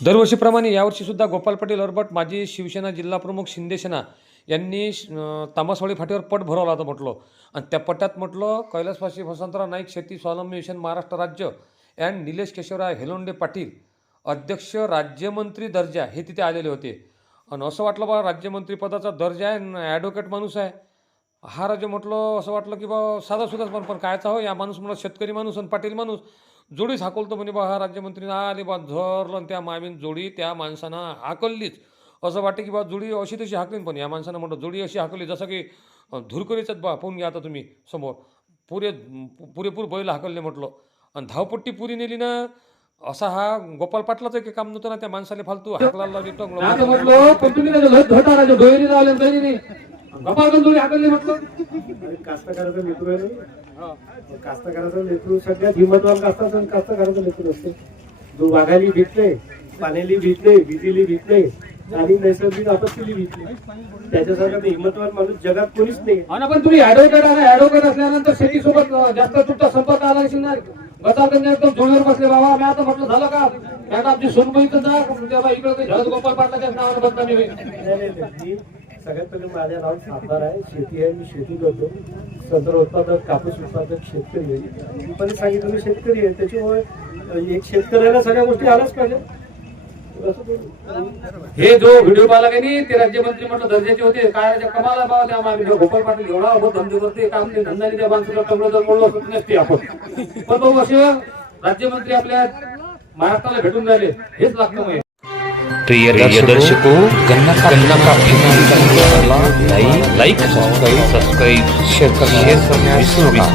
दरवर्षीप्रमाणे यावर्षीसुद्धा गोपाल पाटील अरबट माजी शिवसेना जिल्हाप्रमुख शिंदेसेना यांनी तामसवाडी फाटीवर पट भरवला होता म्हटलं. आणि त्या पटात म्हटलं कैलासवासी वसंतराव नाईक शेती स्वावलंबी मिशन महाराष्ट्र राज्य अँड निलेश केशवराव हेलोंडे पाटील अध्यक्ष राज्यमंत्री दर्जा हे तिथे आलेले होते. आणि असं वाटलं बा राज्यमंत्रीपदाचा दर्जा आहे आणि ॲडव्होकेट माणूस आहे हा राजे. म्हटलं असं वाटलं की बा साधासुद्धाच पण कायचा हो या माणूस म्हणलं शेतकरी माणूस आणि पाटील माणूस जोडीच हाकलतो म्हणे बा हा राज्यमंत्री आले बा झरलं आणि त्या मामीन जोडी त्या माणसानं हाकललीच. असं वाटते की बा जोडी अशी तशी हाकलीन पण या माणसानं म्हटलं जोडी अशी हाकली जसं की धुरकरीचाच बा पाहून घ्या आता तुम्ही समोर पुरेपूर बैल हाकलले म्हटलं. आणि धावपट्टी पुरी नेली ना असा हा गोपाल पाटलाचं काही काम नव्हतं ना त्या माणसाला फालतू हाकला लावली कास्तकाराचं नेतृत्व आहे. कास्तकाराचं नेतृत्व सगळ्यात हिंमतवान कास्तकाराचं नेतृत्व असते. जो वाघाली भीतले, पाण्याली भीतले, विजेली भीतले आणि नैसर्गिक आपत्तीली भीतले त्याच्यासारखा हिंमतवान माणूस जगात कोणीच नाही. पण तुम्ही ऍडव्होकेट असल्यानंतर शेतीसोबत जास्त तुमचा संपर्क आला असेल ना. गटाकडे एकदम जोडीवर बसले बाबा. मी आता म्हटलं झालं का आता आमची सोनबाई तर जा इकडे झळद गोपाल पाटलाच्या नावाने बदनामी होईल. सगळ्यात पहिले माझ्या नाव सातबार आहे. शेती आहे, मी शेती करतो. संत्र उत्पादक, कापूस उत्पादक शेतकरी आहे. मी पण सांगितलं मी शेतकरी आहे. त्याच्यामुळे एक शेतकऱ्याला सगळ्या गोष्टी आल्याच पाहिजे. हे जो व्हिडिओ पाहिला की नाही ते राज्यमंत्री म्हटलं दर्जाचे होते. काय कमाला बाबा त्या मागे गोपाल पाटील एवढा बहुत धंदे करते काम ते धंदाने त्या माणसाला टंगळ जर मोडलं असत नसते आपण. पण भाऊ असे राज्यमंत्री आपल्या महाराष्ट्राला भेटून राहिले हेच लागतं. मग प्रिय दर्शकों गन्ना का लाइक सब्सक्राइब शेयर करना